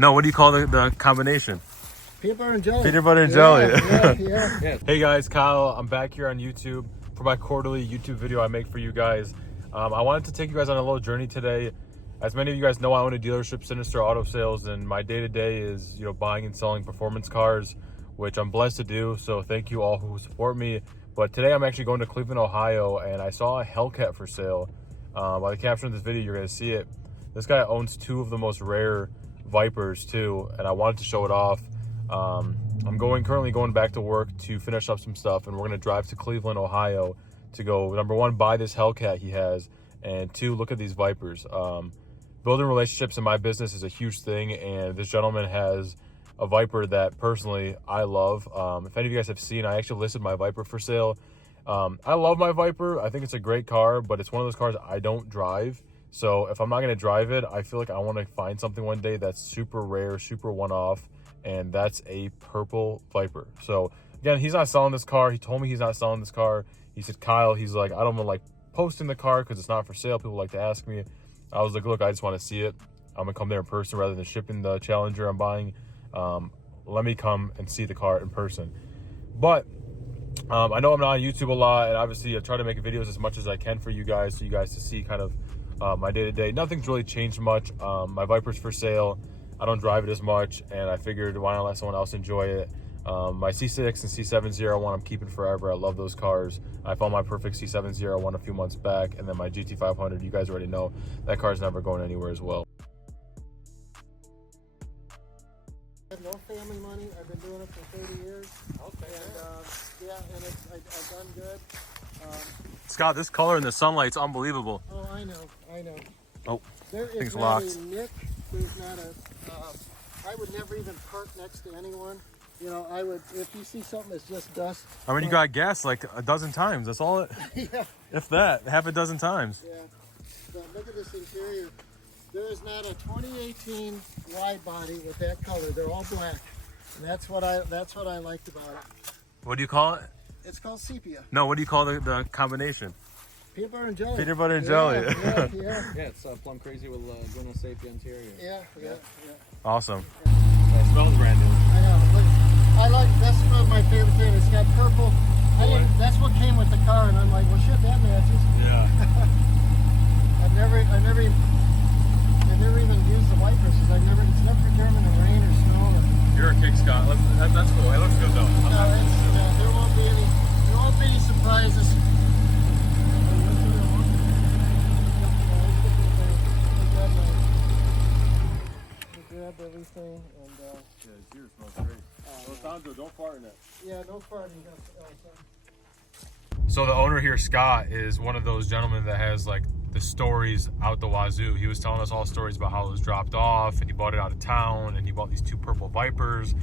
No, what do you call the combination? Peanut butter and jelly. Peanut butter and jelly. Yeah. Hey guys, Kyle. I'm back here on YouTube for my quarterly YouTube video I make for you guys. I wanted to take you guys on a little journey today. As many of you guys know, I own a dealership, Sinister Auto Sales, and my day-to-day is, buying and selling performance cars, which I'm blessed to do. So thank you all who support me. But today I'm actually going to Cleveland, Ohio, and I saw a Hellcat for sale. By the caption of this video, you're going to see it. This guy owns two of the most rare Vipers too, and I wanted to show it off. I'm currently going back to work to finish up some stuff, and we're going to drive to Cleveland, Ohio to go, number one, buy this Hellcat he has, and two, look at these Vipers. Building relationships in my business is a huge thing, and this gentleman has a Viper that personally I love. If any of you guys have seen, I actually listed my Viper for sale. I love my Viper. I think it's a great car, but it's one of those cars I don't drive. So if I'm not going to drive it, I feel like I want to find something one day that's super rare, super one-off, and that's a purple Viper. So again, he's not selling this car. He told me he's not selling this car. He said, Kyle, he's like, I don't want to like posting the car because it's not for sale. People like to ask me. I was like, look, I just want to see it. I'm gonna come there in person rather than shipping the Challenger I'm buying. Let me come and see the car in person. But I know I'm not on YouTube a lot, and obviously I try to make videos as much as I can for you guys, so you guys to see kind of my day-to-day. Nothing's really changed much. My Viper's for sale. I don't drive it as much, and I figured why not let someone else enjoy it. My C6 and C701 I'm keeping forever. I love those cars. I found my perfect C701 a few months back, and then my GT500, you guys already know that car's never going anywhere as well. I have no family money. I've been doing it for 30 years. Okay. And and I've done good. Scott, this color in the sunlight's unbelievable. Oh, I know. Oh, there is thing's not locked. a nick. There's not a. I would never even park next to anyone. I would, if you see something that's just dust. I mean, you got gas like a dozen times. That's all it. Yeah. If that, half a dozen times. Yeah. But look at this interior. There is not a 2018 wide body with that color. They're all black, and that's what I liked about it. What do you call it? It's called sepia. No, what do you call the combination? Peanut butter and jelly. Peanut butter and jelly. Yeah. Yeah, it's plum crazy with Bruno Sapia interior. Yeah. Awesome. Yeah. That smells brand new. I know. That's my favorite thing. It's got purple. That's what came with the car, and I'm like, well, shit, that matches. Yeah. I never even used the wipers because it's never determined in rain or snow. You're a kick, Scott. That's cool. It looks good though. There won't be any surprises. Grab everything and. Yeah, it smells great. Well, it sounds good. Don't fart in it. Yeah, no farting. So the owner here, Scott, is one of those gentlemen that has like the stories out the wazoo. He was telling us all stories about how it was dropped off, and he bought it out of town, and he bought these two purple Vipers.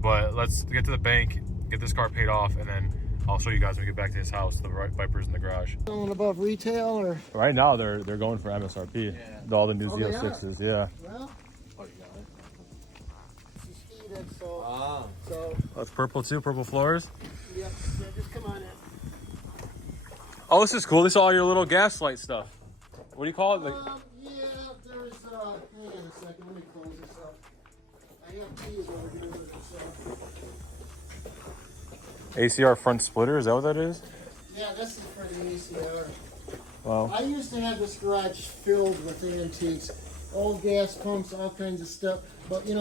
But let's get to the bank, get this car paid off, and then I'll show you guys when we get back to his house, the Vipers in the garage. Going above retail or? Right now they're going for MSRP. Yeah. All the new Z06s, yeah. Well, Oh, you got it? she's heated, so. That's purple too, purple floors. Yeah, just come on in. Oh, this is cool. This is all your little gaslight stuff. What do you call it? Yeah, there's, hang on a second, let me close this up. I have keys over here with this, ACR front splitter, is that what that is? Yeah, this is for the ACR. Wow. I used to have this garage filled with antiques, old gas pumps, all kinds of stuff. But when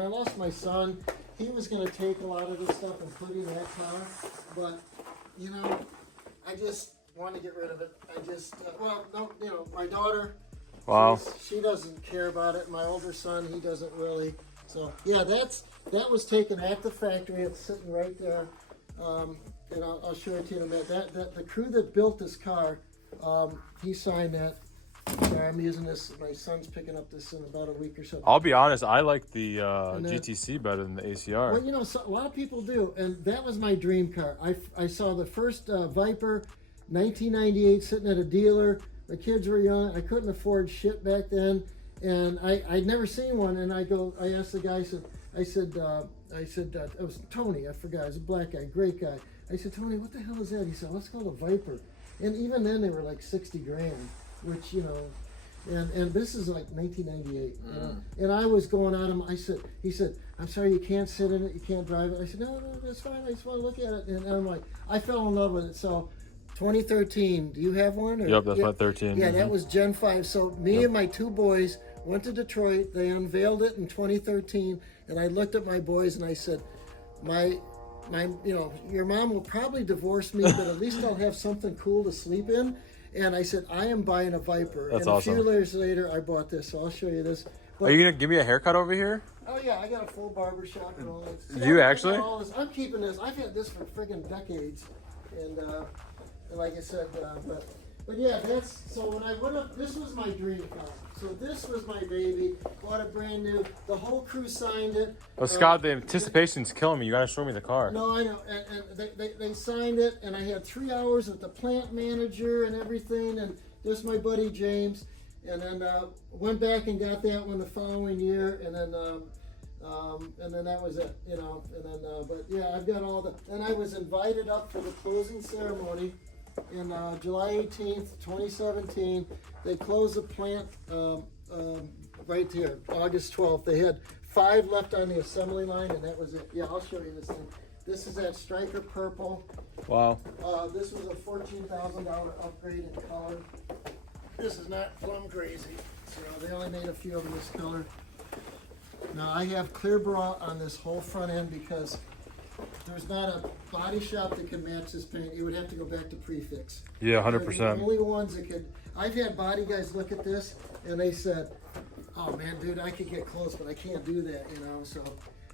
I lost my son, he was going to take a lot of this stuff and put in that car. But I just want to get rid of it. My daughter. Wow. She doesn't care about it. My older son, he doesn't really. So yeah, that was taken at the factory. It's sitting right there. And I'll show it to you in a minute. That the crew that built this car, he signed that. Sorry, I'm using this. My son's picking up this in about a week or so. I'll be honest, I like the GTC better than the ACR. Well, a lot of people do, and that was my dream car. I saw the first Viper, 1998, sitting at a dealer. The kids were young. I couldn't afford shit back then, and I'd never seen one. And I asked the guy. I said, it was Tony. I forgot. He was a black guy, great guy. I said, Tony, what the hell is that? He said, let's call it a Viper. And even then, they were like 60 grand, which And this is like 1998. You know? And I was going on him. He said, I'm sorry, you can't sit in it, you can't drive it. I said, no, that's fine. I just want to look at it. And I'm like, I fell in love with it. So 2013, do you have one? Or? Yep, that's my 13. Yeah, that was Gen 5. So me and my two boys went to Detroit. They unveiled it in 2013. And I looked at my boys and I said, your mom will probably divorce me, but at least I'll have something cool to sleep in. And I said, I am buying a Viper. That's and awesome. A few years later, I bought this. So I'll show you this. But, Are you gonna give me a haircut over here? oh yeah, I got a full barber shop and all that. Do you actually? I'm keeping this. I've had this for friggin' decades, and like I said, but yeah, that's so. When I went up, this was my dream car. So this was my baby. Bought it brand new. The whole crew signed it. Oh, Scott, the anticipation's killing me. You gotta show me the car. No, I know, and they signed it, and I had 3 hours with the plant manager and everything, and this my buddy James, and then went back and got that one the following year, and then that was it, you know, and then but yeah, I've got all the, and I was invited up for the closing ceremony in July 18th, 2017. They closed the plant right here, August 12th. They had 5 left on the assembly line, and that was it. Yeah, I'll show you this thing. This is that striker purple. Wow. This was a $14,000 upgrade in color. This is not plum crazy. So they only made a few of this color. Now I have clear bra on this whole front end because there's not a body shop that can match this paint. It would have to go back to prefix. Yeah, They're 100%. the only ones that could. I've had body guys look at this and they said, "Oh man, dude, I could get close, but I can't do that," you know. So,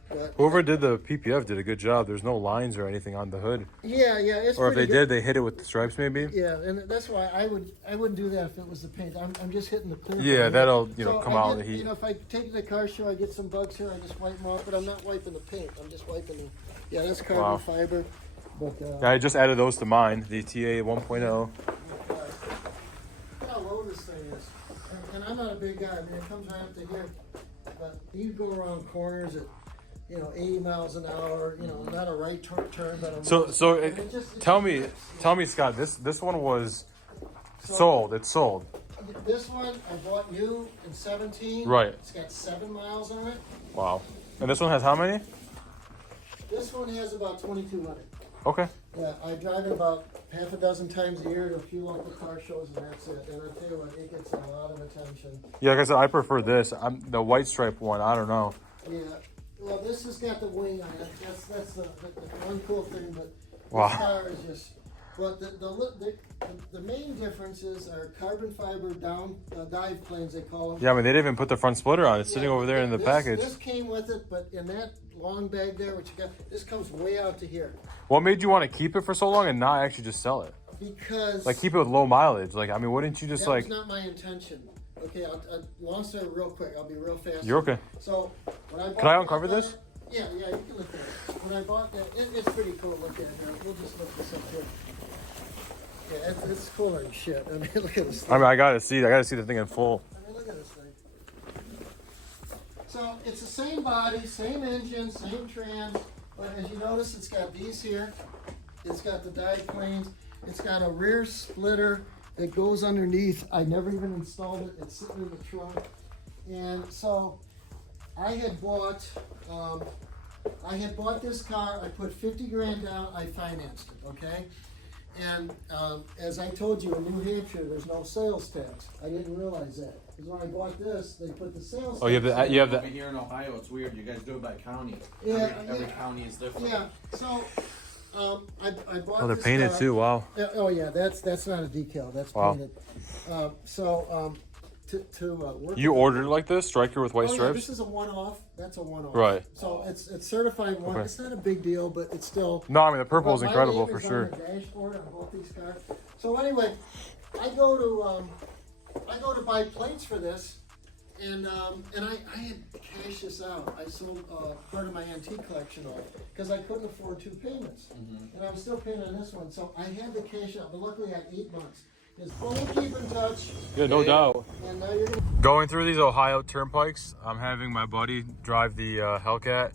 but Whoever did the PPF did a good job. There's no lines or anything on the hood. yeah, it's Or if they pretty good. did, they hit it with the stripes maybe. Yeah, and that's why I wouldn't do that if it was the paint. I'm just hitting the clear. Yeah, color. that'll So come I out get, in the heat. You know, if I take it to the car show, I get some bugs here. I just wipe them off, but I'm not wiping the paint. I'm just wiping the. Yeah, that's carbon Wow. fiber. But Yeah, I just added those to mine. The TA 1.0. look how low this thing is. And I'm not a big guy. I mean, it comes right up to here. But you go around corners at 80 miles an hour. You know, not a right turn, but a So and it just- tell me, Scott. This one was sold. It's sold. This one I bought new in 17. Right. It's got 7 miles on it. Wow. And this one has how many? This one has about 2,200. Okay. Yeah, I drive it about half a dozen times a year to a few local car shows, and that's it. And I tell you what, it gets a lot of attention. Yeah, like I said, I prefer this. I'm the white stripe one. I don't know. Yeah. Well, this has got the wing on it. That's the one cool thing. But Wow. this car is just. But the main differences are carbon fiber down dive planes, they call them. Yeah, I mean they didn't even put the front splitter on. It's sitting over there in the package. This came with it, but in that long bag there, which you got, this comes way out to here. What made you want to keep it for so long and not actually just sell it? Because Like keep it with low mileage. Like I mean, wouldn't you just that like? was not my intention. Okay, long story real quick. I'll be real fast. You're okay. So when I bought Can I uncover that- this? Yeah, you can look at it. When I bought that, it's pretty cool to look at here. We'll just look this up here. Yeah, it's cooler than shit. I mean, look at this thing. I mean, I gotta see the thing in full. I mean, look at this thing. So it's the same body, same engine, same trans, but as you notice, it's got these here. It's got the dive planes. It's got a rear splitter that goes underneath. I never even installed it. It's sitting in the trunk. And so I had bought this car. I put 50 grand down. I financed it, okay? And as I told you, in New Hampshire, there's no sales tax. I didn't realize that. Because when I bought this, they put the sales Oh, you have tax the you have Over the. here in Ohio, it's weird. You guys do it by county. Yeah, Every yeah. county is different. Yeah, so I bought Oh, they're this painted car. too. Wow. Oh yeah, that's not a decal. That's Wow. painted. To work. You with- ordered it like this, striker with white Oh, yeah, stripes. this is a one-off. That's a one-off. Right. So it's certified one. Okay. It's not a big deal, but it's still. No, I mean the purple is But my incredible name for is sure. On the dashboard on both these cars. So anyway, I go to buy plates for this, and I had cashed this out. I sold part of my antique collection off because I couldn't afford 2 payments, and I'm still paying on this one. So I had to cash out, but luckily I had 8 months. Just both keep in touch, Yeah, no doubt. and now you're gonna. Going through these Ohio turnpikes, I'm having my buddy drive the Hellcat,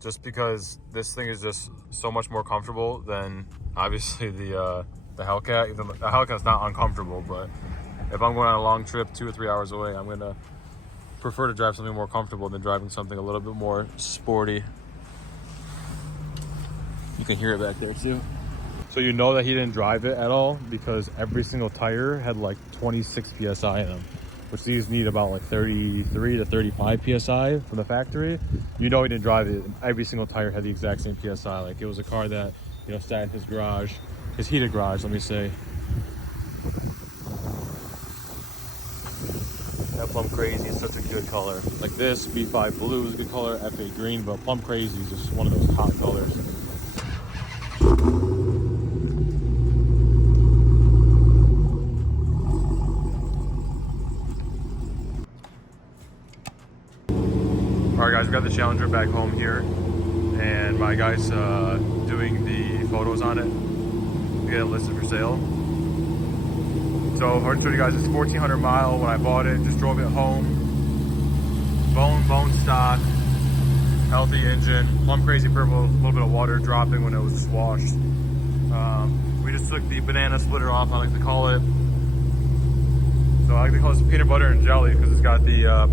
just because this thing is just so much more comfortable than obviously the Hellcat. Even though the Hellcat's not uncomfortable, but if I'm going on a long trip 2 or 3 hours away, I'm gonna prefer to drive something more comfortable than driving something a little bit more sporty. You can hear it back there too. So you know that he didn't drive it at all because every single tire had like 26 PSI in them, which these need about like 33 to 35 PSI from the factory. You know he didn't drive it. Every single tire had the exact same PSI. Like it was a car that, you know, sat in his garage, his heated garage, let me say. That Plum Crazy is such a good color. Like this, B5 Blue is a good color, F8 Green, but Plum Crazy is just one of those hot colors. Alright guys, we got the Challenger back home here, and my guy's doing the photos on it to get it listed for sale. So I told you guys it's 1,400 mile when I bought it. Just drove it home. Bone stock, healthy engine. Plum Crazy purple, a little bit of water dropping when it was washed. We just took the banana splitter off, I like to call it. So I like to call this peanut butter and jelly because it's got the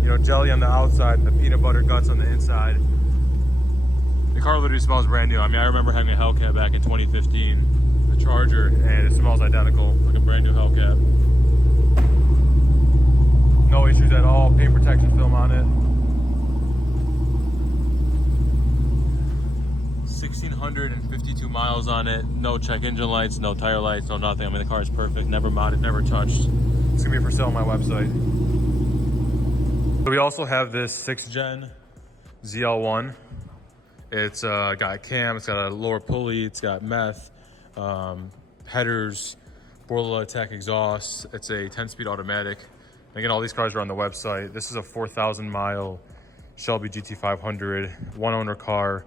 you know, jelly on the outside and the peanut butter guts on the inside. The car literally smells brand new. I mean, I remember having a Hellcat back in 2015, the Charger, and it smells identical, like a brand new Hellcat. No issues at all. Paint protection film on it. 1,652 miles on it. No check engine lights, no tire lights, no nothing. I mean, the car is perfect. Never modded, never touched. It's gonna be for sale on my website. So we also have this 6th gen ZL1. It's got a cam, it's got a lower pulley, it's got meth, headers, Borla Attack exhaust. It's a 10-speed automatic. And again, all these cars are on the website. This is a 4,000 mile Shelby GT500, one owner car.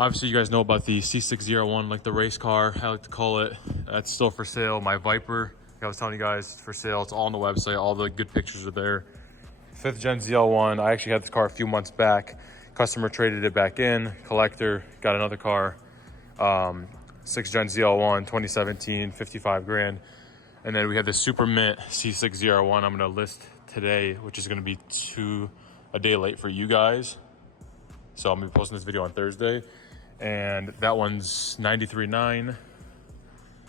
Obviously, you guys know about the C601, like the race car, I like to call it. That's still for sale. My Viper, like I was telling you guys, it's for sale. It's all on the website. All the good pictures are there. 5th gen ZL1. I actually had this car a few months back. Customer traded it back in. Collector got another car. 6th gen ZL1, 2017, 55 grand. And then we have this Super Mint C601 I'm gonna list today, which is gonna be a day late for you guys. So I'm gonna be posting this video on Thursday. And that one's 93.9.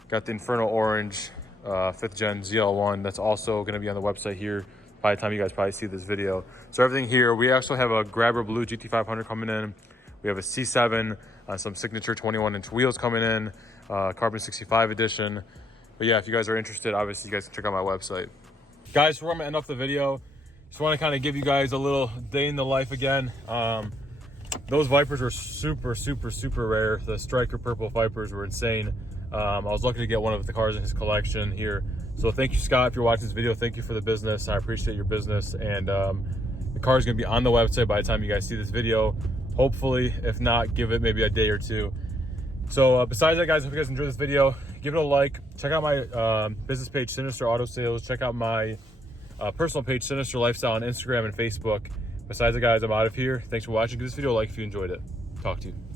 Got the Inferno Orange 5th gen ZL1. That's also gonna be on the website here by the time you guys probably see this video. So everything here, we also have a Grabber Blue GT500 coming in. We have a C7, some Signature 21-inch wheels coming in, Carbon 65 edition. But yeah, if you guys are interested, obviously you guys can check out my website. Guys, we're gonna end off the video. Just wanna kind of give you guys a little day in the life again. Those Vipers were super, super, super rare. The Striker Purple Vipers were insane. I was lucky to get one of the cars in his collection here. So thank you, Scott, if you're watching this video. Thank you for the business. I appreciate your business. And the car is going to be on the website by the time you guys see this video. Hopefully, if not, give it maybe a day or two. So besides that, guys, hope you guys enjoyed this video. Give it a like. Check out my business page, Sinister Auto Sales. Check out my personal page, Sinister Lifestyle, on Instagram and Facebook. Besides that, guys, I'm out of here. Thanks for watching. Give this video a like if you enjoyed it. Talk to you.